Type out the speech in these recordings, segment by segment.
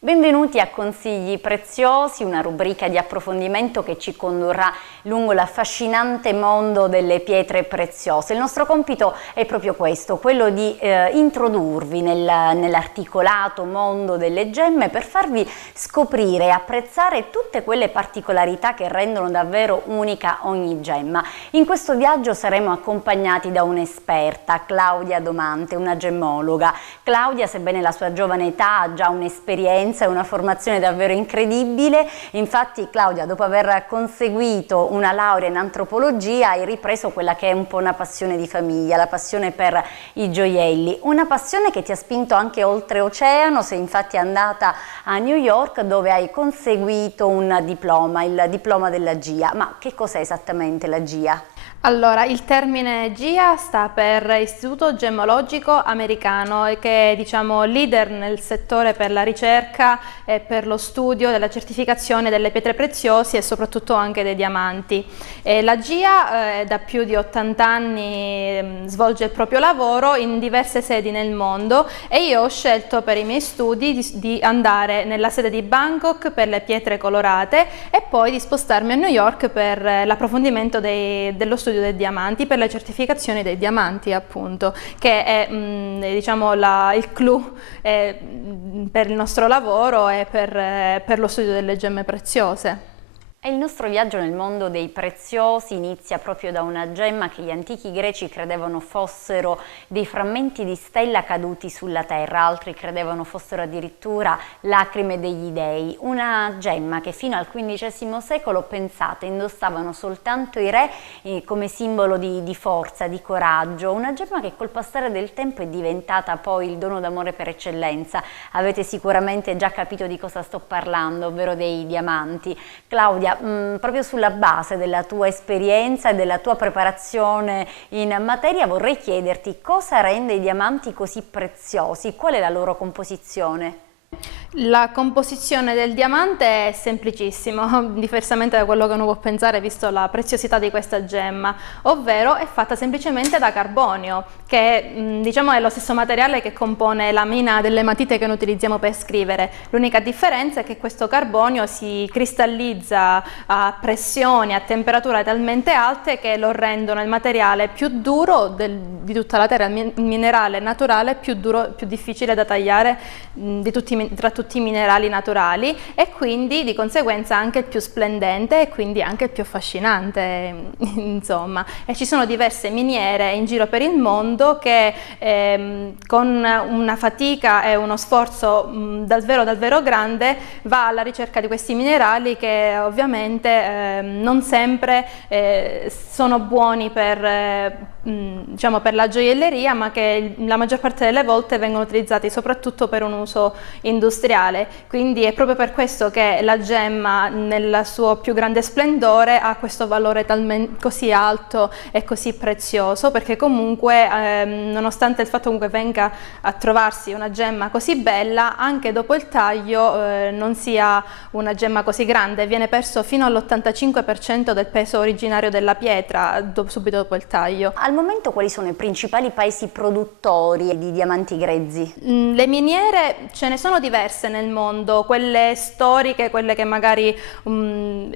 Benvenuti a Consigli Preziosi, una rubrica di approfondimento che ci condurrà lungo l'affascinante mondo delle pietre preziose. Il nostro compito è proprio questo, quello di introdurvi nell'articolato mondo delle gemme per farvi scoprire e apprezzare tutte quelle particolarità che rendono davvero unica ogni gemma. In questo viaggio saremo accompagnati da un'esperta, Claudia Domante, una gemmologa. Claudia, sebbene la sua giovane età, ha già un'esperienza e una formazione davvero incredibile. Infatti, Claudia, dopo aver conseguito una laurea in antropologia, hai ripreso quella che è un po' una passione di famiglia, la passione per i gioielli, una passione che ti ha spinto anche oltreoceano. Sei infatti andata a New York, dove hai conseguito un diploma, il diploma della GIA. Ma che cos'è esattamente la GIA? Allora, il termine GIA sta per Istituto Gemmologico Americano, che è, diciamo, leader nel settore per la ricerca e per lo studio della certificazione delle pietre preziose e soprattutto anche dei diamanti. La GIA da più di 80 anni svolge il proprio lavoro in diverse sedi nel mondo e io ho scelto per i miei studi di andare nella sede di Bangkok per le pietre colorate e poi di spostarmi a New York per l'approfondimento dello studio dei diamanti, per la certificazione dei diamanti, appunto, che è diciamo il clou per il nostro lavoro e per lo studio delle gemme preziose. E il nostro viaggio nel mondo dei preziosi inizia proprio da una gemma che gli antichi greci credevano fossero dei frammenti di stella caduti sulla terra, altri credevano fossero addirittura lacrime degli dei. Una gemma che fino al XV secolo, pensate, indossavano soltanto i re come simbolo di forza, di coraggio. Una gemma che col passare del tempo è diventata poi il dono d'amore per eccellenza. Avete sicuramente già capito di cosa sto parlando, ovvero dei diamanti. Claudia, proprio sulla base della tua esperienza e della tua preparazione in materia, vorrei chiederti cosa rende i diamanti così preziosi, qual è la loro composizione? La composizione del diamante è semplicissima, diversamente da quello che uno può pensare visto la preziosità di questa gemma, ovvero è fatta semplicemente da carbonio, che diciamo è lo stesso materiale che compone la mina delle matite che noi utilizziamo per scrivere. L'unica differenza è che questo carbonio si cristallizza a pressioni, a temperature talmente alte che lo rendono il materiale più duro di tutta la Terra, il minerale naturale più duro, più difficile da tagliare tra tutti i minerali naturali e quindi di conseguenza anche il più splendente e quindi anche il più affascinante, insomma. E ci sono diverse miniere in giro per il mondo che con una fatica e uno sforzo davvero grande va alla ricerca di questi minerali che ovviamente non sempre sono buoni diciamo, per la gioielleria, ma che la maggior parte delle volte vengono utilizzati soprattutto per un uso industriale. Quindi è proprio per questo che la gemma nel suo più grande splendore ha questo valore così alto e così prezioso, perché comunque nonostante il fatto che venga a trovarsi una gemma così bella, anche dopo il taglio non sia una gemma così grande, viene perso fino all'85% del peso originario della pietra subito dopo il taglio. Al momento quali sono i principali paesi produttori di diamanti grezzi? Le miniere ce ne sono diverse nel mondo, quelle storiche, quelle che magari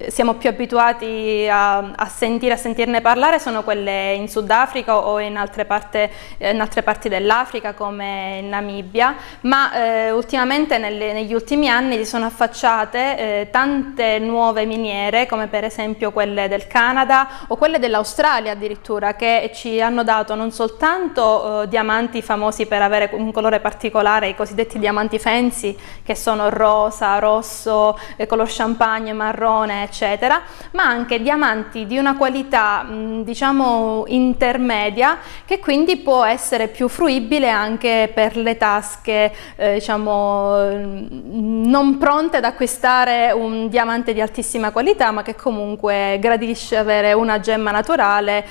siamo più abituati a sentirne parlare sono quelle in Sudafrica o in altre parti dell'Africa come in Namibia, ma ultimamente negli ultimi anni si sono affacciate tante nuove miniere, come per esempio quelle del Canada o quelle dell'Australia addirittura, che ci hanno dato non soltanto diamanti famosi per avere un colore particolare, i cosiddetti diamanti fancy, che sono rosa, rosso, color champagne, marrone, eccetera, ma anche diamanti di una qualità diciamo intermedia, che quindi può essere più fruibile anche per le tasche diciamo non pronte ad acquistare un diamante di altissima qualità, ma che comunque gradisce avere una gemma naturale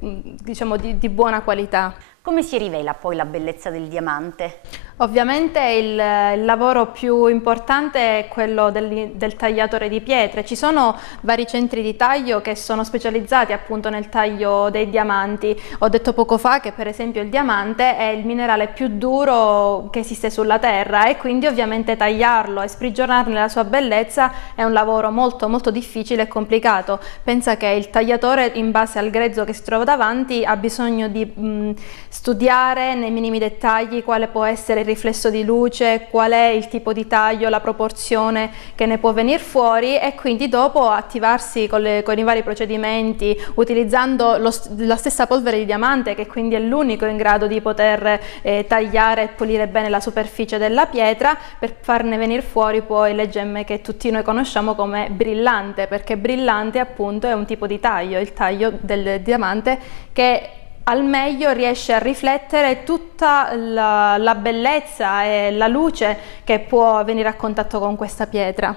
diciamo di buona qualità. Come si rivela poi la bellezza del diamante? Ovviamente il lavoro più importante è quello del tagliatore di pietre. Ci sono vari centri di taglio che sono specializzati appunto nel taglio dei diamanti. Ho detto poco fa che per esempio il diamante è il minerale più duro che esiste sulla Terra e quindi ovviamente tagliarlo e sprigionarne la sua bellezza è un lavoro molto molto difficile e complicato. Pensa che il tagliatore, in base al grezzo che si trova davanti, ha bisogno di studiare nei minimi dettagli quale può essere il riflesso di luce, qual è il tipo di taglio, la proporzione che ne può venire fuori e quindi dopo attivarsi con i vari procedimenti utilizzando la stessa polvere di diamante, che quindi è l'unico in grado di poter tagliare e pulire bene la superficie della pietra per farne venire fuori poi le gemme che tutti noi conosciamo come brillante, perché brillante appunto è un tipo di taglio, il taglio del diamante che al meglio riesce a riflettere tutta la bellezza e la luce che può venire a contatto con questa pietra.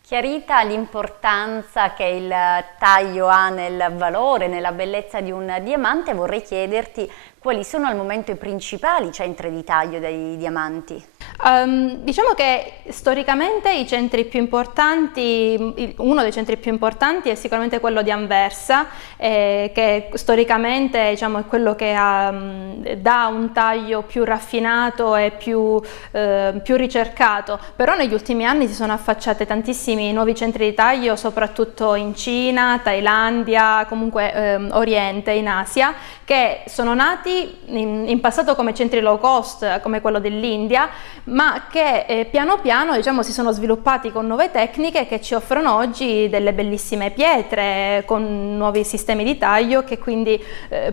Chiarita l'importanza che il taglio ha nel valore, nella bellezza di un diamante, vorrei chiederti quali sono al momento i principali centri di taglio dei diamanti. Diciamo che storicamente i centri più importanti, uno dei centri più importanti è sicuramente quello di Anversa, che storicamente diciamo, è quello che dà un taglio più raffinato e più ricercato, però negli ultimi anni si sono affacciati tantissimi nuovi centri di taglio, soprattutto in Cina, Thailandia, comunque Oriente, in Asia, che sono nati in passato come centri low cost, come quello dell'India, ma che piano piano diciamo, si sono sviluppati con nuove tecniche che ci offrono oggi delle bellissime pietre con nuovi sistemi di taglio che quindi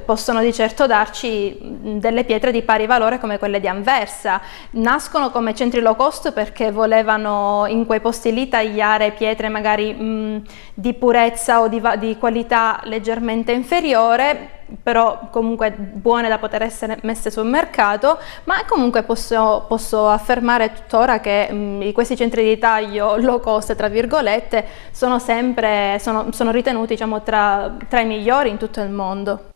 possono di certo darci delle pietre di pari valore come quelle di Anversa. Nascono come centri low cost perché volevano in quei posti lì tagliare pietre magari di purezza o di qualità leggermente inferiore, però comunque buone da poter essere messe sul mercato, ma comunque posso affermare tuttora che questi centri di taglio low cost, tra virgolette, sono ritenuti diciamo, tra i migliori in tutto il mondo.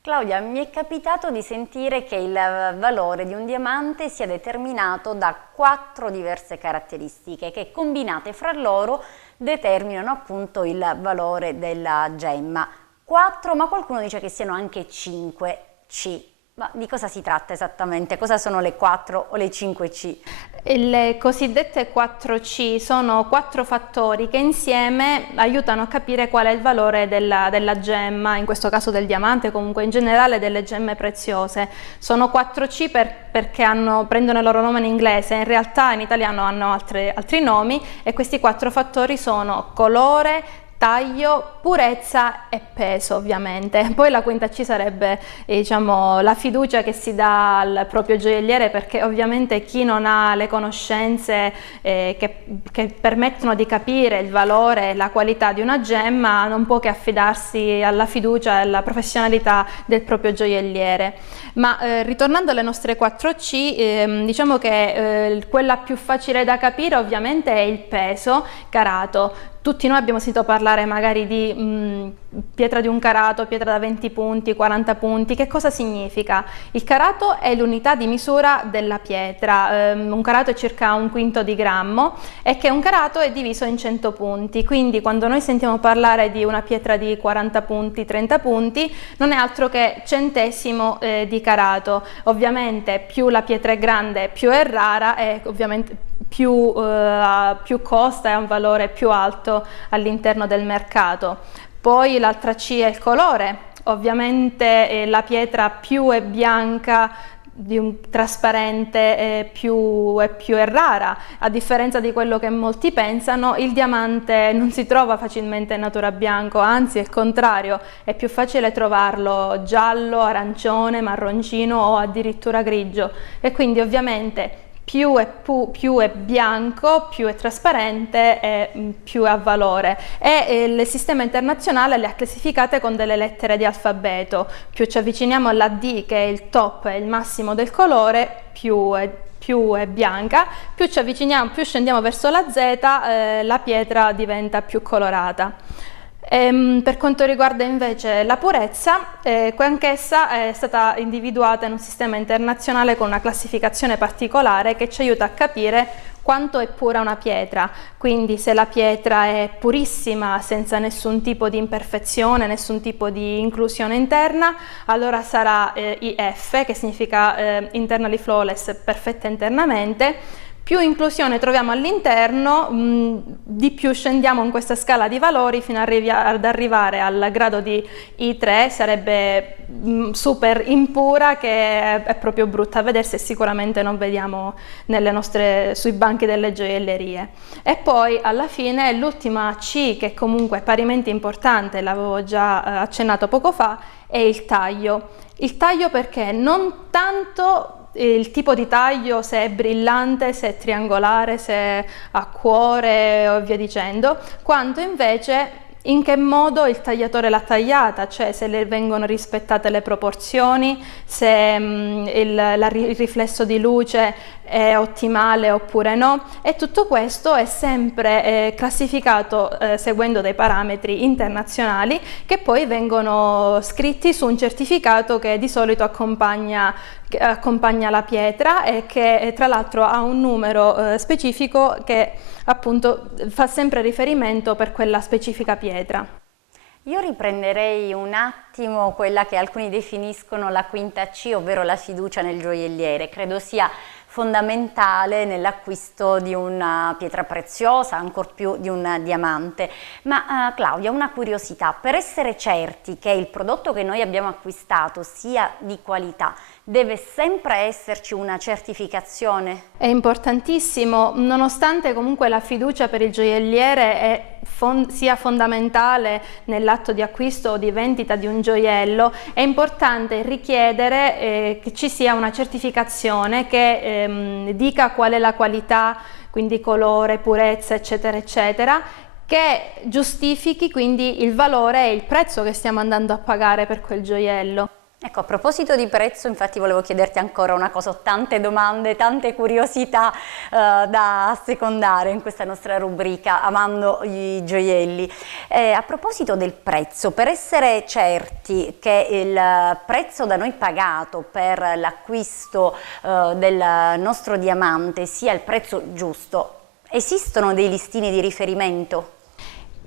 Claudia, mi è capitato di sentire che il valore di un diamante sia determinato da 4 diverse caratteristiche che combinate fra loro determinano appunto il valore della gemma. 4, ma qualcuno dice che siano anche 5C. Ma di cosa si tratta esattamente? Cosa sono le 4 o le 5C? Le cosiddette 4C sono 4 fattori che insieme aiutano a capire qual è il valore della gemma, in questo caso del diamante, comunque in generale delle gemme preziose. Sono 4C perché prendono il loro nome in inglese, in realtà in italiano hanno altri nomi e questi 4 fattori sono colore, taglio, purezza e peso ovviamente. Poi la quinta C sarebbe diciamo, la fiducia che si dà al proprio gioielliere, perché ovviamente chi non ha le conoscenze che permettono di capire il valore e la qualità di una gemma non può che affidarsi alla fiducia e alla professionalità del proprio gioielliere. Ma ritornando alle nostre 4C, diciamo che quella più facile da capire ovviamente è il peso carato. Tutti noi abbiamo sentito parlare magari di pietra di un carato, pietra da 20 punti, 40 punti. Che cosa significa? Il carato è l'unità di misura della pietra, un carato è circa 1/5 di grammo e che un carato è diviso in 100 punti, quindi quando noi sentiamo parlare di una pietra di 40 punti, 30 punti, non è altro che centesimo di carato. Ovviamente più la pietra è grande, più è rara e ovviamente più costa e ha un valore più alto all'interno del mercato. Poi l'altra C è il colore, ovviamente la pietra più è bianca di un trasparente più è rara, a differenza di quello che molti pensano. Il diamante non si trova facilmente in natura bianco, anzi è il contrario, è più facile trovarlo giallo, arancione, marroncino o addirittura grigio e quindi ovviamente più è bianco, più è trasparente e più ha valore. E il sistema internazionale le ha classificate con delle lettere di alfabeto. Più ci avviciniamo alla D, che è il top e il massimo del colore, più è bianca, più scendiamo verso la Z, la pietra diventa più colorata. Per quanto riguarda invece la purezza, anch'essa è stata individuata in un sistema internazionale con una classificazione particolare che ci aiuta a capire quanto è pura una pietra, quindi se la pietra è purissima, senza nessun tipo di imperfezione, nessun tipo di inclusione interna, allora sarà IF, che significa internally flawless, perfetta internamente. Più inclusione troviamo all'interno, di più scendiamo in questa scala di valori fino ad arrivare al grado di I3, sarebbe super impura, che è proprio brutta a vedersi e sicuramente non vediamo sui banchi delle gioiellerie. E poi alla fine l'ultima C, che comunque è parimenti importante, l'avevo già accennato poco fa, è il taglio. Il taglio perché non tanto il tipo di taglio, se è brillante, se è triangolare, se è a cuore o via dicendo, quanto invece in che modo il tagliatore l'ha tagliata, cioè se le vengono rispettate le proporzioni, se il riflesso di luce è ottimale oppure no, e tutto questo è sempre classificato seguendo dei parametri internazionali che poi vengono scritti su un certificato che di solito accompagna la pietra e che tra l'altro ha un numero specifico che appunto fa sempre riferimento per quella specifica pietra. Io riprenderei un attimo quella che alcuni definiscono la quinta C, ovvero la fiducia nel gioielliere. Credo sia fondamentale nell'acquisto di una pietra preziosa, ancor più di un diamante. Ma Claudia, una curiosità: per essere certi che il prodotto che noi abbiamo acquistato sia di qualità, deve sempre esserci una certificazione? È importantissimo, nonostante comunque la fiducia per il gioielliere sia fondamentale nell'atto di acquisto o di vendita di un gioiello, è importante richiedere che ci sia una certificazione che dica qual è la qualità, quindi colore, purezza, eccetera, eccetera, che giustifichi quindi il valore e il prezzo che stiamo andando a pagare per quel gioiello. Ecco, a proposito di prezzo, infatti volevo chiederti ancora una cosa, ho tante domande, tante curiosità da assecondare in questa nostra rubrica Amando i gioielli. A proposito del prezzo, per essere certi che il prezzo da noi pagato per l'acquisto del nostro diamante sia il prezzo giusto, esistono dei listini di riferimento?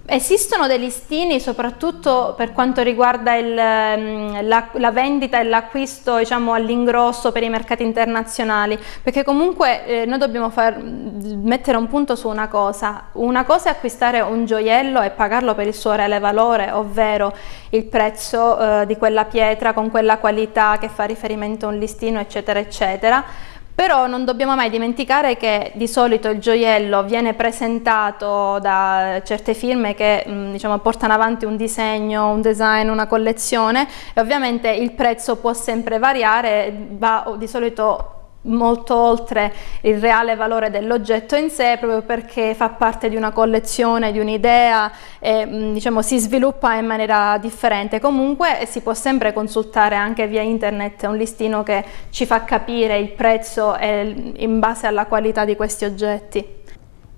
Esistono dei listini soprattutto per quanto riguarda la vendita e l'acquisto, diciamo, all'ingrosso per i mercati internazionali, perché comunque noi dobbiamo mettere un punto su una cosa è acquistare un gioiello e pagarlo per il suo reale valore, ovvero il prezzo di quella pietra con quella qualità che fa riferimento a un listino, eccetera, eccetera. Però non dobbiamo mai dimenticare che di solito il gioiello viene presentato da certe firme che diciamo, portano avanti un disegno, un design, una collezione, e ovviamente il prezzo può sempre variare, va di solito molto oltre il reale valore dell'oggetto in sé, proprio perché fa parte di una collezione, di un'idea e diciamo si sviluppa in maniera differente. Comunque si può sempre consultare anche via internet un listino che ci fa capire il prezzo in base alla qualità di questi oggetti.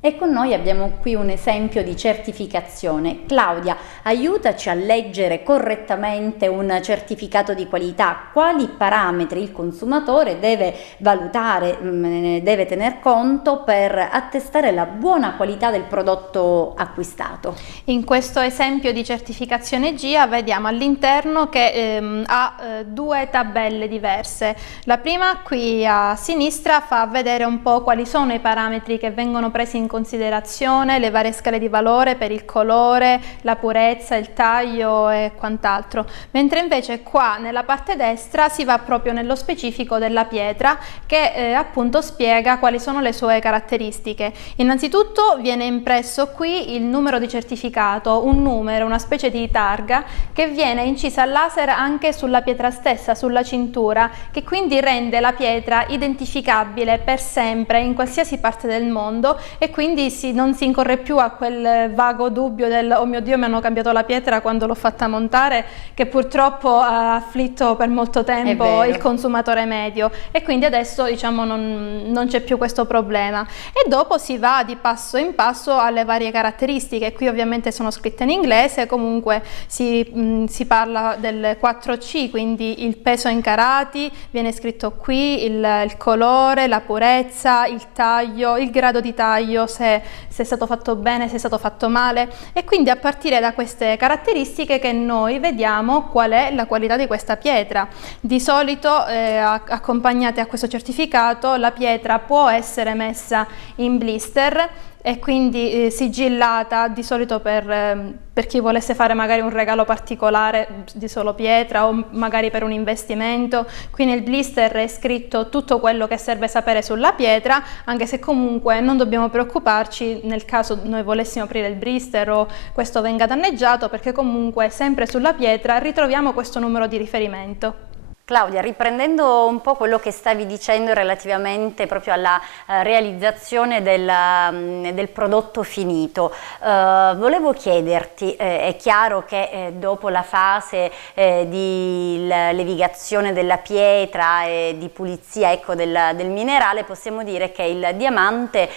E con noi abbiamo qui un esempio di certificazione. Claudia, aiutaci a leggere correttamente un certificato di qualità. Quali parametri il consumatore deve valutare, deve tener conto per attestare la buona qualità del prodotto acquistato? In questo esempio di certificazione GIA vediamo all'interno che ha due tabelle diverse. La prima qui a sinistra fa vedere un po' quali sono i parametri che vengono presi in considerazione, le varie scale di valore per il colore, la purezza, il taglio e quant'altro, mentre invece qua nella parte destra si va proprio nello specifico della pietra che appunto spiega quali sono le sue caratteristiche. Innanzitutto viene impresso qui il numero di certificato, un numero, una specie di targa che viene incisa a laser anche sulla pietra stessa, sulla cintura, che quindi rende la pietra identificabile per sempre in qualsiasi parte del mondo e quindi quindi non si incorre più a quel vago dubbio del oh mio Dio, mi hanno cambiato la pietra quando l'ho fatta montare, che purtroppo ha afflitto per molto tempo il consumatore medio, e quindi adesso diciamo non c'è più questo problema. E dopo si va di passo in passo alle varie caratteristiche. Qui ovviamente sono scritte in inglese, comunque si parla del 4C, quindi il peso in carati, viene scritto qui il colore, la purezza, il taglio, il grado di taglio, se è stato fatto bene, se è stato fatto male, e quindi a partire da queste caratteristiche che noi vediamo qual è la qualità di questa pietra. Di solito accompagnate a questo certificato la pietra può essere messa in blister e quindi sigillata, di solito per chi volesse fare magari un regalo particolare di solo pietra o magari per un investimento. Qui nel blister è scritto tutto quello che serve sapere sulla pietra, anche se comunque non dobbiamo preoccuparci nel caso noi volessimo aprire il blister o questo venga danneggiato, perché comunque sempre sulla pietra ritroviamo questo numero di riferimento. Claudia, riprendendo un po' quello che stavi dicendo relativamente proprio alla realizzazione del prodotto finito, volevo chiederti, è chiaro che dopo la fase di levigazione della pietra e di pulizia, ecco, del minerale, possiamo dire che il diamante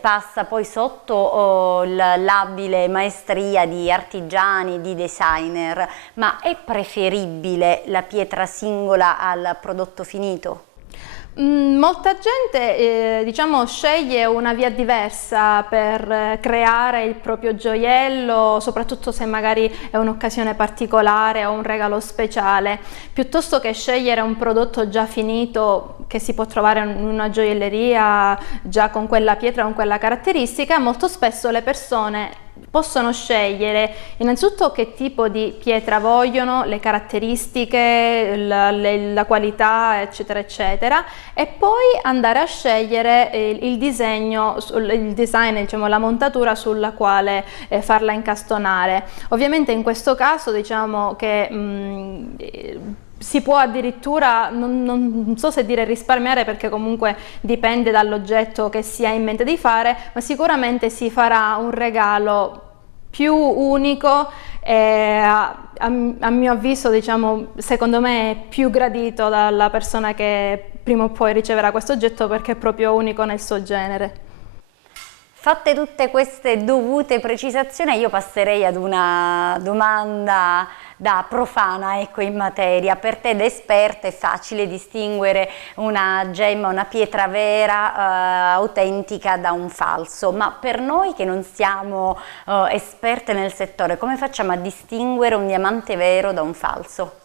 passa poi sotto l'abile maestria di artigiani, di designer, ma è preferibile la pietra singola al prodotto finito? Molta gente diciamo sceglie una via diversa per creare il proprio gioiello, soprattutto se magari è un'occasione particolare o un regalo speciale, piuttosto che scegliere un prodotto già finito che si può trovare in una gioielleria già con quella pietra o con quella caratteristica. Molto spesso le persone possono scegliere innanzitutto che tipo di pietra vogliono, le caratteristiche, la qualità, eccetera eccetera, e poi andare a scegliere il design, diciamo, la montatura sulla quale farla incastonare. Ovviamente in questo caso diciamo che si può addirittura, non so se dire risparmiare, perché comunque dipende dall'oggetto che si ha in mente di fare, ma sicuramente si farà un regalo più unico e a mio avviso, diciamo, secondo me è più gradito dalla persona che prima o poi riceverà questo oggetto, perché è proprio unico nel suo genere. Fatte tutte queste dovute precisazioni, io passerei ad una domanda da profana, ecco, in materia. Per te da esperta è facile distinguere una gemma, una pietra vera, autentica da un falso, ma per noi che non siamo esperte nel settore, come facciamo a distinguere un diamante vero da un falso?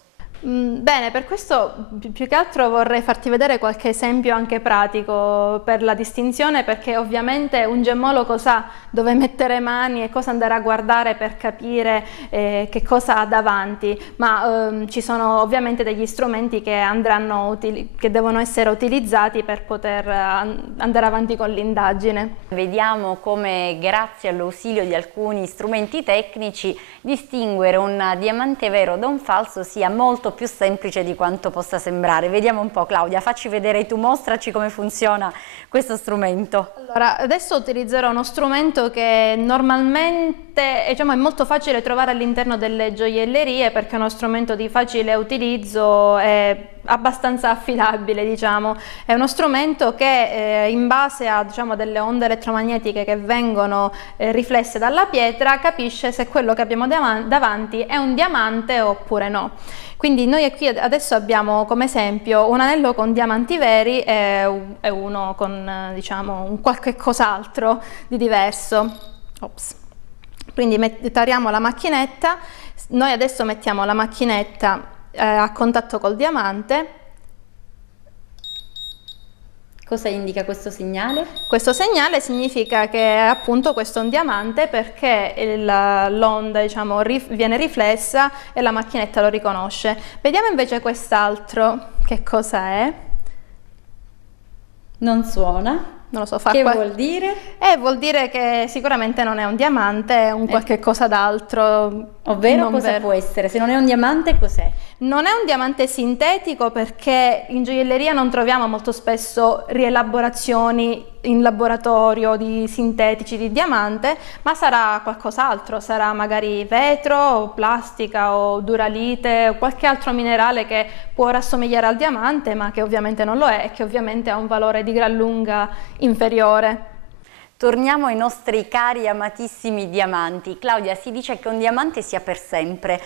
Bene, per questo più che altro vorrei farti vedere qualche esempio anche pratico per la distinzione, perché ovviamente un gemmologo sa dove mettere mani e cosa andare a guardare per capire che cosa ha davanti, ma ci sono ovviamente degli strumenti che devono essere utilizzati per poter andare avanti con l'indagine. Vediamo come, grazie all'ausilio di alcuni strumenti tecnici, distinguere un diamante vero da un falso sia molto più semplice di quanto possa sembrare. Vediamo un po', Claudia, facci vedere tu, mostraci come funziona questo strumento. Allora, adesso utilizzerò uno strumento che normalmente diciamo, è molto facile trovare all'interno delle gioiellerie, perché è uno strumento di facile utilizzo e abbastanza affidabile, diciamo. È uno strumento che in base a, diciamo, delle onde elettromagnetiche che vengono riflesse dalla pietra, capisce se quello che abbiamo davanti è un diamante oppure no. Quindi noi qui adesso abbiamo come esempio un anello con diamanti veri e uno con diciamo un qualche cos'altro di diverso. Ops. Quindi tariamo la macchinetta, noi adesso mettiamo la macchinetta a contatto col diamante. Cosa indica questo segnale? Questo segnale significa che appunto questo è un diamante, perché l'onda, diciamo, viene riflessa e la macchinetta lo riconosce. Vediamo invece quest'altro, che cosa è? Non suona. Non lo so, che vuol dire? Vuol dire che sicuramente non è un diamante, è un qualche cosa d'altro. Ovvero cosa può essere? Se non è un diamante, cos'è? Non è un diamante sintetico, perché in gioielleria non troviamo molto spesso rielaborazioni in laboratorio di sintetici di diamante, ma sarà qualcos'altro, sarà magari vetro, o plastica o duralite o qualche altro minerale che può rassomigliare al diamante ma che ovviamente non lo è e che ovviamente ha un valore di gran lunga inferiore. Torniamo ai nostri cari amatissimi diamanti. Claudia, si dice che un diamante sia per sempre.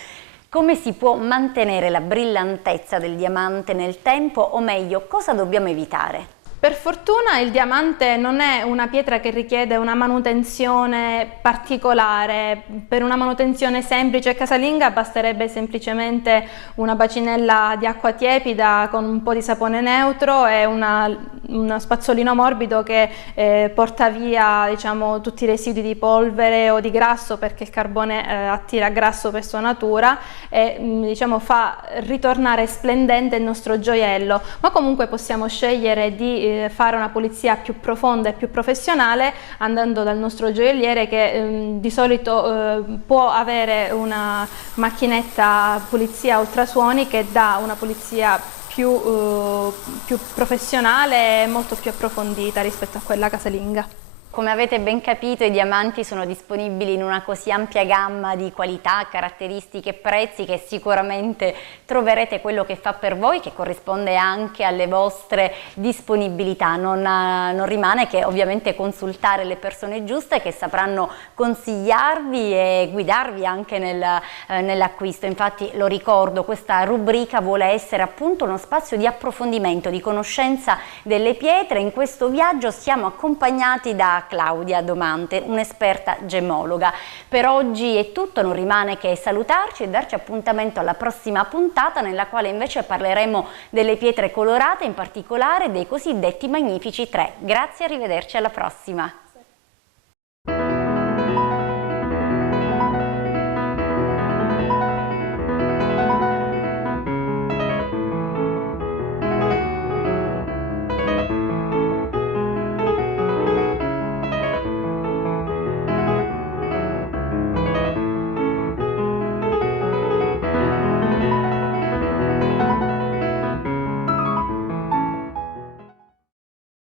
Come si può mantenere la brillantezza del diamante nel tempo, o meglio, cosa dobbiamo evitare? Per fortuna il diamante non è una pietra che richiede una manutenzione particolare. Per una manutenzione semplice e casalinga basterebbe semplicemente una bacinella di acqua tiepida con un po' di sapone neutro e uno spazzolino morbido che porta via, diciamo, tutti i residui di polvere o di grasso, perché il carbone attira grasso per sua natura e diciamo, fa ritornare splendente il nostro gioiello. Ma comunque possiamo scegliere di fare una pulizia più profonda e più professionale andando dal nostro gioielliere che di solito può avere una macchinetta pulizia ultrasuoni che dà una pulizia più professionale e molto più approfondita rispetto a quella casalinga. Come avete ben capito, i diamanti sono disponibili in una così ampia gamma di qualità, caratteristiche e prezzi che sicuramente troverete quello che fa per voi, che corrisponde anche alle vostre disponibilità. Non rimane che ovviamente consultare le persone giuste che sapranno consigliarvi e guidarvi anche nell'acquisto. Infatti, lo ricordo, questa rubrica vuole essere appunto uno spazio di approfondimento, di conoscenza delle pietre. In questo viaggio siamo accompagnati da Claudia Domante, un'esperta gemmologa. Per oggi è tutto, non rimane che salutarci e darci appuntamento alla prossima puntata, nella quale invece parleremo delle pietre colorate, in particolare dei cosiddetti magnifici 3. Grazie, arrivederci, alla prossima.